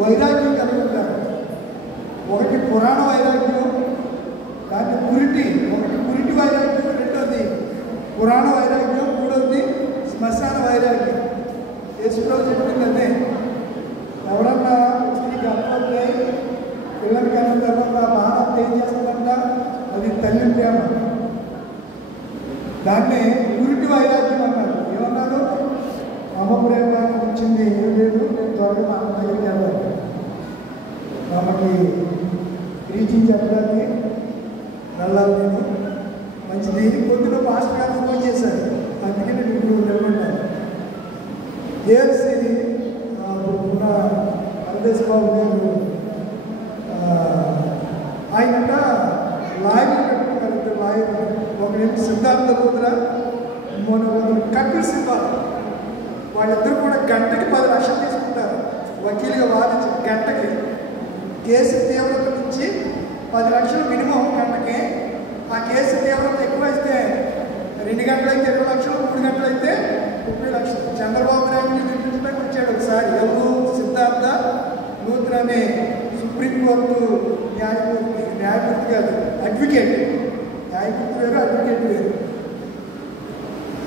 వైరాగ్యం కలిగి ఉంటారు. ఒకటి పురాణ వైరాగ్యం, దాన్ని ఒకటి పురిటి వైరాగ్యం, రెండోది పురాణ వైరాగ్యం, మూడోది శ్మశాన వైరాగ్యం. యేసుప్రభు చెప్పింది అదే. ఎవరన్నా స్త్రీకి అప్పట్లే పిల్లలు కన్నా తర్వాత మానవ ఏం చేస్తుందంట, అది తల్లి ప్రేమ. దాన్ని పురిటి వైరాగ్యం అన్నారు. ఏమన్నారు? అమ్మ ప్రేమ వచ్చింది ఏం లేదు, నేను త్వరగా మా అమ్మ దగ్గరికి వెళ్ళాను, ఆమెకి రీచింగ్ చెప్పడానికి వెళ్ళాలి, నేను మంచిది. పొద్దున పాస్టర్ గారు ఫోన్ చేశారు, అందుకే నేను ఇప్పుడు వెళ్ళున్నాను. ఏఎల్సీ ఉన్న అరదేశ్ బాబు గారు ఆయనంట లాయర్ కట్టుకున్నారు. లాయర్ ఒకరేమో సిద్ధార్థ కూతుర, కపిల్ సిబ్బాల్. వాళ్ళిద్దరూ కూడా గంటకి 10 లక్షలు తీసుకుంటారు వకీలుగా వాదించి. గంటకి కేసు తీవ్రత నుంచి 10 లక్షలు మినిమం గంటకి. ఆ కేసు తీవ్రత ఎక్కువ అయితే 2 గంటలు అయితే 20 లక్షలు, 3 గంటలు అయితే 30 లక్షలు. చంద్రబాబు నాయుడు నిర్మించడానికి వచ్చాడు ఒకసారి. ఎవరు? సిద్ధార్థ లూథర్ అనే సుప్రీంకోర్టు న్యాయమూర్తి కాదు, అడ్వకేట్. న్యాయమూర్తి వేరు, అడ్వకేట్ వేరు.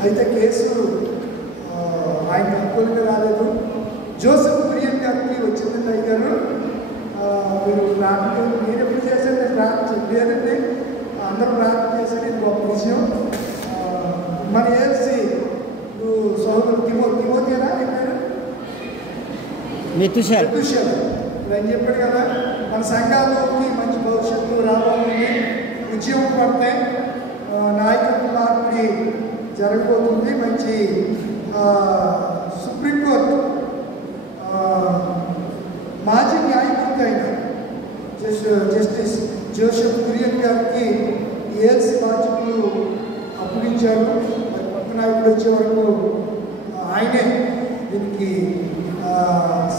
అయితే కేసు ఆయన అనుకూలంగా రాలేదు. జోసెఫ్ కురియన్ గారికి వచ్చిందండి. అయ్యారు మీరు ప్రార్థన, మీరు ఎప్పుడు చేశారు? ప్రార్థన చెప్పలేదండి, అందరూ ప్రార్థన చేశారు. ఇది గొప్ప విషయం. మన ఏఎల్సీ సోదరుడు తిమోతినా చెప్పారు, మెతుషేల అని చెప్పాడు కదా. మన సంఘాలకి మంచి భవిష్యత్తు రాబోతుంది, ఉద్యమం పడితే నాయకత్వ మార్పిడి జరగబోతుంది. మంచి సుప్రీంకోర్టు మాజీ న్యాయమూర్తి అయిన జస్టిస్ జోసెఫ్ కురియన్ గారికి ఏఎల్సీ బాధ్యతలు అప్పగించారు. మరి పక్క నాయకుడు వచ్చే వరకు ఆయనే దీనికి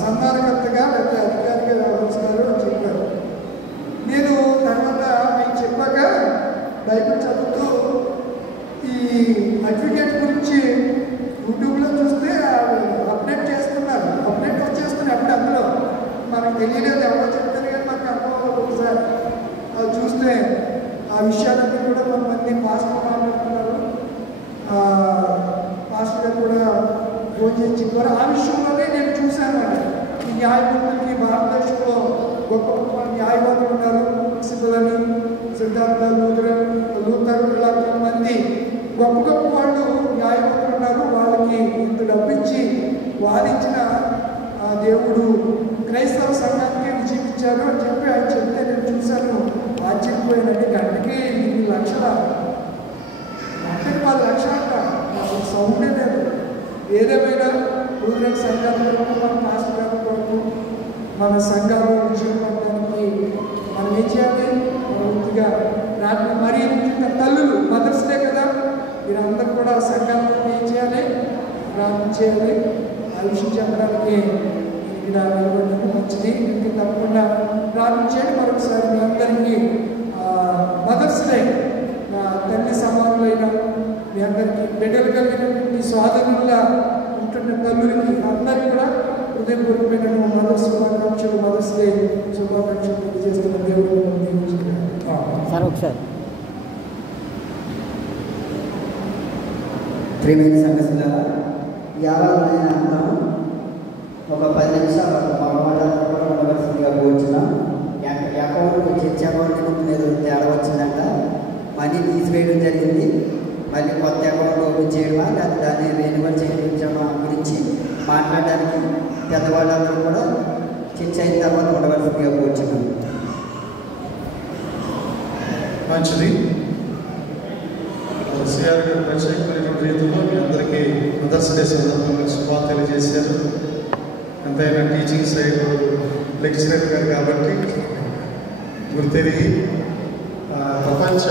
సంధానకర్తగా లేకపోతే అధికారిగా వ్యవహరిస్తారు అని చెప్పారు. నేను తర్వాత ఆయన చెప్పాక బైబిల్ చదువుతూ ఈ అడ్వకేట్ గురించి యూట్యూబ్లో చూస్తే అప్డేట్ చేస్తున్నారు. అప్డేట్ వచ్చేస్తున్నాయి అప్పుడు. అందులో మనకు తెలియలేదు, ఎవరో చెప్తారు కానీ మనకు అనుభవం. ఒకసారి అది చూస్తే ఆ విషయాలన్నీ కూడా కొంతమంది పాస్టర్ మాట్లాడుతున్నారు. పాస్టర్ గారు కూడా ఫోన్ చేసి చెప్పారు. ఆ విషయంలోనే నేను చూశాను. ఈ న్యాయమూర్తులకి భారతదేశంలో గొప్ప గొప్ప న్యాయవాదులు ఉన్నారు. సిద్ధులని, సిద్ధార్థ, లూథర్, ఇలా కొంతమంది గొప్ప గొప్ప వాళ్ళు న్యాయవాదులు ఉన్నారు. వాళ్ళకి ఇంత డబ్బిచ్చి వాదించిన దేవుడు క్రైస్తవ సంఘానికి విజయించారు అని చెప్పి ఆయన చెప్తే నేను చూశాను. ఆశ్చర్యపోయానండి. గంటకి 8 లక్షల, గంటకి 10 లక్షలు అంట. అసలు సౌండే లేదు. ఏదేమైనా ఊరిలోని సంఘాల కొరకు, మన పాస్టర్ గారి కొరకు, మన సంఘాలు విజయం పడడానికి మనం ఏం చేయాలి? పూర్తిగా రాత్రి మరీ ముఖ్యంగా తల్లులు, మదర్స్ డే కదా, మీరందరూ కూడా సంఘాలను ఏం చేయాలి? ప్రార్థన చేయాలి. ఆ విషయం చెప్పడానికి ఇక్కడ నిలబడినందుకు మంచిది. ఇంటికి తప్పకుండా ప్రార్థన చేయండి. మరొకసారి మీ అందరికీ మదర్స్ డే, మా తల్లి సమానులైన మీ అందరికీ, బిడ్డలు కలిగినటువంటి సోదరులుగా ఉంటున్న తల్లులకి అందరికీ కూడా హృదయపూర్వకమైన మదర్స్ డే శుభాకాంక్షలు తెలియజేస్తున్న దేవుడు సార్. ఒకసారి ప్రియమైన సంఘస్థులారా, ఈ ఆరాధన అంటాము ఒక 10 నిమిషాలు మగవాళ్ళందరూ కూడా ఉండవలసిందిగా కూర్చున్నాం. అకౌంట్ చర్చ అకౌంట్ మీద తేడా వచ్చిందంట. మనీ తీసివేయడం జరిగింది. మళ్ళీ కొత్త అకౌంట్ ఓపెన్ చేయడమా లేదా దాన్ని రెన్యువల్ చేయించడమా గురించి మాట్లాడడానికి పెద్దవాళ్ళందరూ కూడా చర్చ అయిన తర్వాత ఉండవలసిందిగా కూర్చున్నాం. మంచిది. సిఆర్ గారు ప్రత్యేకమైనటువంటి రీతిలో మీ అందరికీ మదర్స్ డే సందర్భంగా శుభాలు తెలియజేశారు. ఎంతైనా టీచింగ్ సైడ్ లెక్చరర్ గారు కాబట్టి గుర్తెరిగి ప్రపంచ